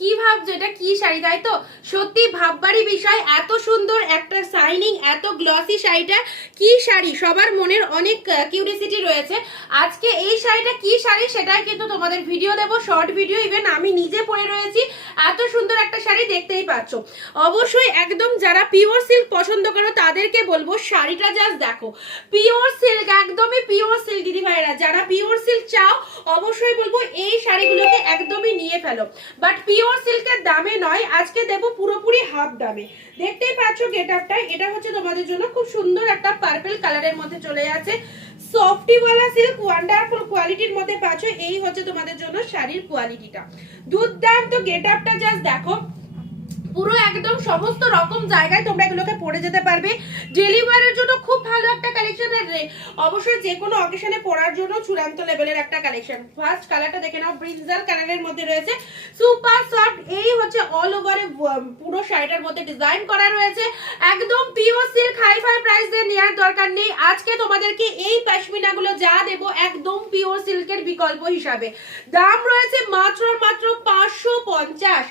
কি ভাবছ? এটা কি শাড়ি? তাই তো? সত্যি ভাববারই বিষয়, এত সুন্দর একটা শাইনিং, এত গ্লসি শাড়িটা। কি শাড়ি? সবার মনের অনেক কিউরিসিটি রয়েছে। আজকে এই শাড়িটা কি শাড়ি সেটাই কিন্তু তোমাদের ভিডিও দেবো শর্ট ভিডিও ইভেন আমি নিজে পরে রয়েছি। এত সুন্দর একটা শাড়ি দেখতেই পাচ্ছ। অবশ্যই একদম যারা পিওর সিল্ক পছন্দ করো, তাদেরকে বলব শাড়িটা জাস্ট দেখো। পিওর সিল্ক একদমই পিওর সিল্ক দিদি ভাইরা যারা পিওর সিল্ক চাও অবশ্যই বলব, এই শাড়িগুলোকে একদমই নিয়ে ফেলো। বাট পিওর সিল্কের দামে নয়, আজকে দেবো পুরোপুরি হাফ দামে। দেখতেই পাচ্ছ গেট আপটা এটা হচ্ছে তোমাদের জন্য খুব সুন্দর একটা পার্পেল কালারের মধ্যে চলে যাচ্ছে। সফটিওয়ালা সিল্ক ওয়ান্ডারফুল কোয়ালিটির মধ্যে পাচ্ছ, এই হচ্ছে তোমাদের জন্য শাড়ির কোয়ালিটিটা দুর্দান্ত গেট আপটা জাস্ট দেখো। পুরো একদম সমস্ত রকম জায়গায় তোমরা এগুলোকে পরে যেতে পারবে। ডেলিভারের জন্য খুব ভালো একটা কালেকশন অবশ্যই যে কোনো অকেশনে পরার জন্য চূড়ান্ত লেভেলের একটা কালেকশন ফার্স্ট কালারটা দেখে নাও ব্রিঞ্জাল কালারের মধ্যে রয়েছে। সুপার সফট এই হচ্ছে অল ওভারে পুরো শাড়িটার মধ্যে ডিজাইন করা রয়েছে। একদম pure silk hi fi price দিয়ে নেওয়ার দরকার নেই। আজকে তোমাদেরকে এই গুলো যা দেবো একদম পিওর সিল্কের বিকল্প হিসাবে। দাম রয়েছে মাত্র মাত্র পাঁচশো পঞ্চাশ।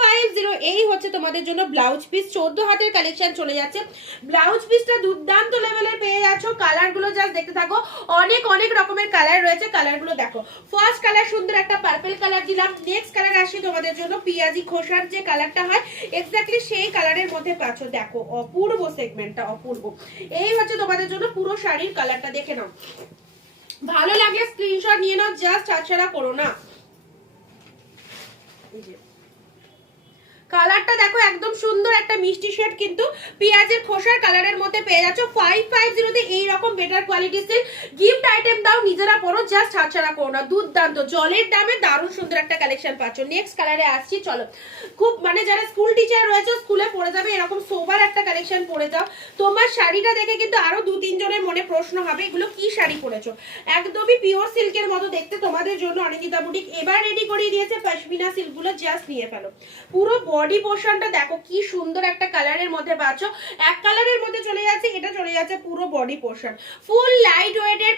ফাইভ জিরো, এই হচ্ছে তোমাদের জন্য ব্লাউজ পিস চলে যাচ্ছে। ব্লাউজ পিসটা দুর্দান্ত পেয়ে যাচ্ছ। কালারগুলো জাস্ট দেখতে থাকো। অনেক অনেক রকমের কালার রয়েছে। কালারগুলো দেখো। ফার্স্ট কালার সুন্দর একটা পার্পল কালার দিলাম। নেক্সট কালার তোমাদের জন্য খোসার যে কালারটা হয় এক্স্যাক্টলি সেই কালারের মধ্যে দেখো, অপূর্ব সেগমেন্টটা অপূর্ব। এই হচ্ছে তোমাদের জন্য পুরো শাড়ির কালারটা দেখে নাও। ভালো লাগলে স্ক্রিনশট নিয়ে নাও। জাস্ট ছাড়া করো না। কালারটা দেখো, একদম সুন্দর একটা মিষ্টি শেড কিন্তু। পেঁয়াজের খোসার কালারের মধ্যে পেয়ে যাচ্ছ ফাইভ ফাইভ জিরোতে এইরকম বেটার কোয়ালিটি কোয়ালিটির গিফট আইটেম দাও, নিজেরা পরো জাস্ট ছাড়ছাড়া করো না। দুর্দান্ত, জলের দামে দারুণ সুন্দর একটা কালেকশন পাচ্ছ। নেক্সট কালারে আসছি, চলো। খুব মানে যারা স্কুল টিচার রয়েছে স্কুলে পড়ে যাবে, এরকম সোবার একটা কালেকশন পরে যাও। তোমার শাড়িটা দেখে কিন্তু আরও দু তিনজনের মনে প্রশ্ন হবে, এগুলো কি শাড়ি পরেছো? একদমই পিওর সিল্কের মতো দেখতে তোমাদের জন্য অনিন্দিতা বুটিক এবার রেডি করিয়ে দিয়েছে পশমিনা সিল্কগুলো জাস্ট নিয়ে ফেলো। পুরো বডি পোর্শনটা দেখো কি সুন্দর একটা কালারের মধ্যে পাচ্ছ। এক কালারের মধ্যে চলে যাচ্ছে, এটা চলে যাচ্ছে পুরো বডি পোর্শন ফুল লাইট ওয়েটের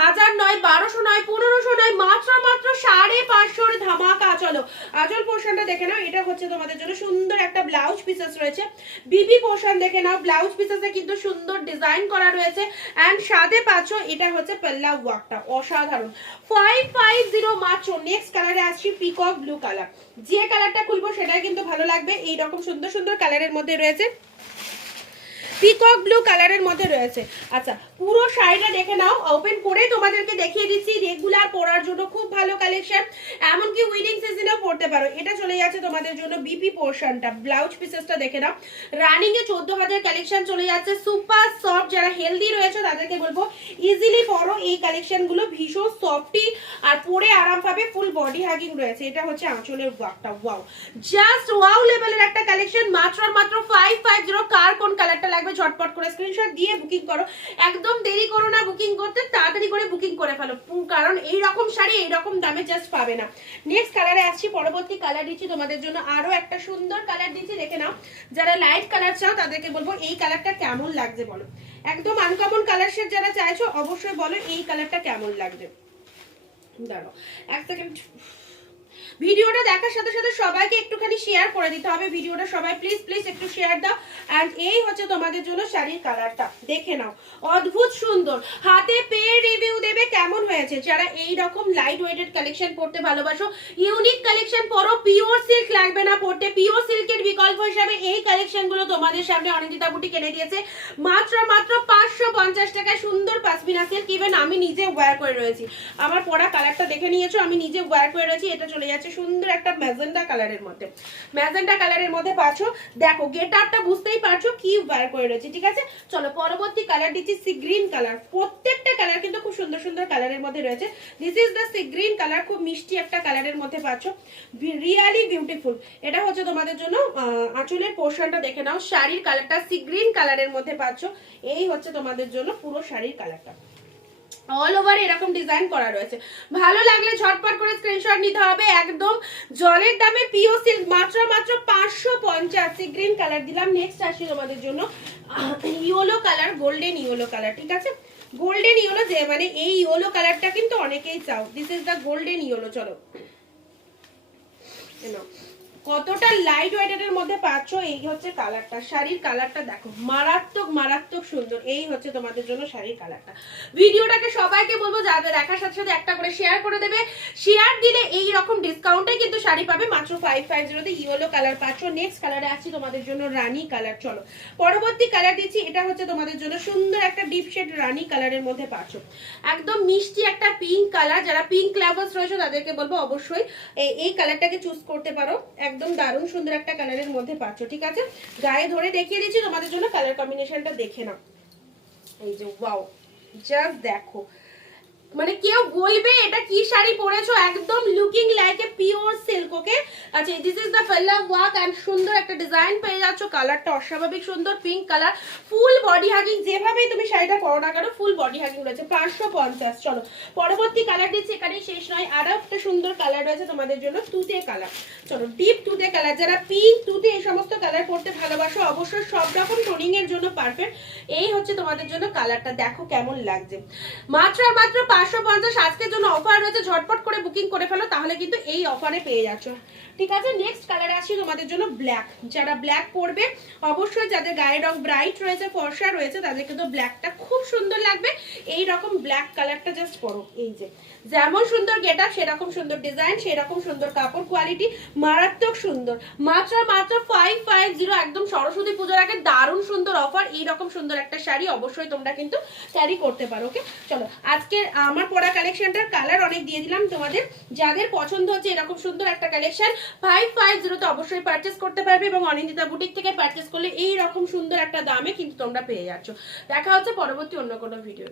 হাজার নয়, বারোশো নয়, পনেরোশো নয়, মাত্র মাত্র সাড়ে পাঁচশোর ধামাকা চলো আচল পোর্শনটা দেখে নাও, এটা হচ্ছে তোমাদের জন্য সুন্দর একটা ব্লাউজ পিসেস রয়েছে। বিবি পোর্শন দেখে নাও ব্লাউজ পিসেসে কিন্তু সুন্দর ডিজাইন করা রয়েছে। অ্যান্ড সাথে পাচ্ছ, এটা হচ্ছে পাল্লা ওয়ার্কটা অসাধারণ। ফাইভ ফাইভ জিরো মাত্র নেক্সট কালারে আসছি পিকক ব্লু কালার যে কালারটা খুলবো, সেটাই কিন্তু ভালো লাগবে। এই রকম সুন্দর সুন্দর কালারের মধ্যে রয়েছে। পিকক ব্লু কালারের মধ্যে রয়েছে। আচ্ছা পুরো শাড়িটা দেখে নাও। ওপেন করে তোমাদেরকে দেখিয়ে দিচ্ছি রেগুলার পরার জন্য খুব ভালো কালেকশন এমনকি উইডিং সিজনেও পড়তে পারো। এটা চলে যাচ্ছে তোমাদের জন্য বিপি পোর্শনটা ব্লাউজ পিসেসটা দেখে নাও। রানিং এ চোদ্দ হাজার কালেকশন চলে যাচ্ছে। সুপার সফট যারা হেলদি রয়েছে, তাদেরকে বলব ইজিলি পরো। এই কালেকশনগুলো ভীষণ সফটি আর পরে আরাম পাবে ফুল বডি হাগিং রয়েছে। এটা হচ্ছে আঁচলের ওয়ার্কটা ওয়াও জাস্ট ওয়াও লেভেলের একটা কালেকশন মাত্র মাত্র ফাইভ ফাইভ জিরো কার কোন কালারটা লাগবে? ঝটপট করে স্ক্রিনশট দিয়ে বুকিং করো। একদম দেরি করো না বুকিং করতে, তাড়াতাড়ি করে বুকিং করে ফেলো। কারণ এই রকম শাড়ি এই রকম দামে জাস্ট পাবে না। নেক্সট কালারে আসছি, পরবর্তী কালার দিচ্ছি তোমাদের জন্য আরও একটা সুন্দর কালার দিচ্ছি, দেখে নাও। যারা লাইট কালার চাও, তাদেরকে বলব এই কালারটা কেমন লাগছে বলো। একদম আনকমন কালার শেড যারা চাইছো, অবশ্যই বলো এই কালারটা কেমন লাগছে। দাঁড়াও, এক সেকেন্ড ভিডিওটা দেখার সাথে সাথে সবাইকে একটুখানি শেয়ার করে দিতে হবে। ভিডিওটা সবাই প্লিজ প্লিজ একটু শেয়ার দাও। অ্যান্ড এই হচ্ছে তোমাদের জন্য শাড়ির কালারটা দেখে নাও। অদ্ভুত সুন্দর। হাতে পেয়ে রিভিউ দেবে কেমন হয়েছে? যারা এই রকম লাইট ওয়েটেড কালেকশন পড়তে ভালোবাসো ইউনিক কালেকশন পরো পিওর সিল্ক লাগবে না পড়তে পিওর সিল্কের বিকল্প হিসাবে এই কালেকশনগুলো তোমাদের সামনে অনিন্দিতা বুটি কিনে দিয়েছে। মাত্র মাত্র পাঁচশো পঞ্চাশ টাকায় সুন্দর পাসমিনা সিল্ক ইভেন আমি নিজে ওয়্যার করে রয়েছি। আমার পরা কালারটা দেখে নিয়েছো, আমি নিজে ওয়্যার করে রয়েছি, এটা চলে যাচ্ছে সুন্দর একটা ম্যাজেন্ডা কালারের মধ্যে। ম্যাজেন্ডা কালারের মধ্যে পাচ্ছ, দেখো গেট আপটা বুঝতেই পারছ কি ওয়্যার করে রয়েছে, ঠিক আছে? চলো, পরবর্তী কালার দিচ্ছি সি গ্রিন কালার প্রত্যেকটা কালার কিন্তু খুব সুন্দর সুন্দর কালারের মধ্যে রয়েছে। This is the sea green colour খুব মিষ্টি একটা কালারের মধ্যে পাচ্ছ। রিয়ালি বিউটিফুল এটা হচ্ছে তোমাদের জন্য আঁচলের পোর্শনটা দেখে নাও। শাড়ির কালারটা সি গ্রিন কালারের মধ্যে পাচ্ছ। এই হচ্ছে তোমাদের জন্য পুরো শাড়ির কালারটা অল ওভার এরকম ডিজাইন করা রয়েছে। ভালো লাগলে ঝটপট করে স্ক্রিনশট নিতে হবে। একদম জলের দামে পিও সিল্ক মাত্র মাত্র পাঁচশো পঞ্চাশ। গ্রিন কালার দিলাম। নেক্সট আসি তোমাদের জন্য। Yellow colour golden yellow colour ঠিক আছে? গোল্ডেন ইয়েলো যে মানে এই ইয়েলো কালারটা কিন্তু অনেকেই চাও। This is the golden yellow চলো। কতটা লাইট ওয়েটের মধ্যে পাচ্ছ, এই হচ্ছে কালারটা শাড়ির কালারটা দেখো, মারাত্মক মারাত্মক সুন্দর। এই হচ্ছে তোমাদের জন্য শাড়ির কালারটা ভিডিওটাকে সবাইকে বলব, যাদের দেখার সাথে সাথে একটা করে শেয়ার করে দেবে। শেয়ার দিলে এই রকম ডিসকাউন্টে কিন্তু শাড়ি পাবে মাত্র ফাইভ ফাইভ জিরোতে ইয়েলো কালার পাচ্ছ নেক্সট কালারে আসছি তোমাদের জন্য রানী কালার চলো, পরবর্তী কালার দিচ্ছি, এটা হচ্ছে তোমাদের জন্য সুন্দর একটা ডিপ শেড রানী কালারের মধ্যে পাচ্ছ। একদম মিষ্টি একটা পিঙ্ক কালার যারা পিঙ্ক লাভার্স রয়েছে তাদেরকে বলব অবশ্যই এই কালারটাকে চুজ করতে পারো। একদম দারুণ সুন্দর একটা কালারের মধ্যে পাচ্ছ, ঠিক আছে? গায়ে ধরে দেখিয়ে দিচ্ছি, তোমাদের জন্য কালার কম্বিনেশনটা দেখে নাও। এই যে ওয়াও জাস্ট দেখো। মানে কেউ বলবে এটা কি শাড়ি পরেছো, একদম looking like a pure silk okay আচ্ছা দিস ইজ দ্য ফেল্লার ওয়ার্ক এন্ড সুন্দর একটা ডিজাইন পেয়ে যাচ্ছ কালারটা অস্বাভাবিক সুন্দর pink colour full body hugging যেভাবেই তুমি শাড়িটা পরো না কেন ফুল বডি হাগিং রয়েছে, পাঁচশো পঞ্চাশ, চলো। পরবর্তী কালার দিচ্ছি এখানে শেষ নয় আরও একটা সুন্দর কালার রয়েছে তোমাদের জন্য তুতে কালার চলো ডিপ তুতে কালার যারা পিঙ্ক তুতে এই সমস্ত কালার পরতে ভালোবাসো, অবশ্যই সব রকম টোনিং এর জন্য পারফেক্ট এই হচ্ছে তোমাদের জন্য কালারটা দেখো কেমন লাগছে। মাত্র মাত্র পাঁচশো পঞ্চাশ আজকের জন্য অফার রয়েছে, ঝটপট করে বুকিং করে ফেলো, তাহলে কিন্তু এই অফারে পেয়ে যাচ্ছ। ঠিক আছে নেক্সট কালারে আসি তোমাদের জন্য ব্ল্যাক যারা ব্ল্যাক পরবে, অবশ্যই যাদের গায়ের রং ব্রাইট রয়েছে, ফর্সা রয়েছে, তাদের কিন্তু ব্ল্যাকটা খুব সুন্দর লাগবে। এই রকম ব্ল্যাক কালারটা জাস্ট পরো। এই যে, যেমন সুন্দর গেট আপ সেরকম সুন্দর ডিজাইন সেরকম সুন্দর কাপড় কোয়ালিটি মারাত্মক সুন্দর। মাত্র মাত্র ফাইভ ফাইভ জিরো একদম সরস্বতী পুজোর আগে দারুণ সুন্দর অফার এইরকম সুন্দর একটা শাড়ি অবশ্যই তোমরা কিন্তু ক্যারি করতে পারো ওকে চলো, আজকে আমার পরা কালেকশনটার কালার অনেক দিয়ে দিলাম তোমাদের। যাদের পছন্দ হচ্ছে এরকম সুন্দর একটা কালেকশন ফাইভ ফাইভ জিরোতে অবশ্যই পারচেস করতে পারবে এবং অনিন্দিতা বুটিক থেকে পারচেস করলে এই রকম সুন্দর একটা দামে কিন্তু তোমরা পেয়ে যাচ্ছ। দেখা হচ্ছে পরবর্তী অন্য কোনো ভিডিও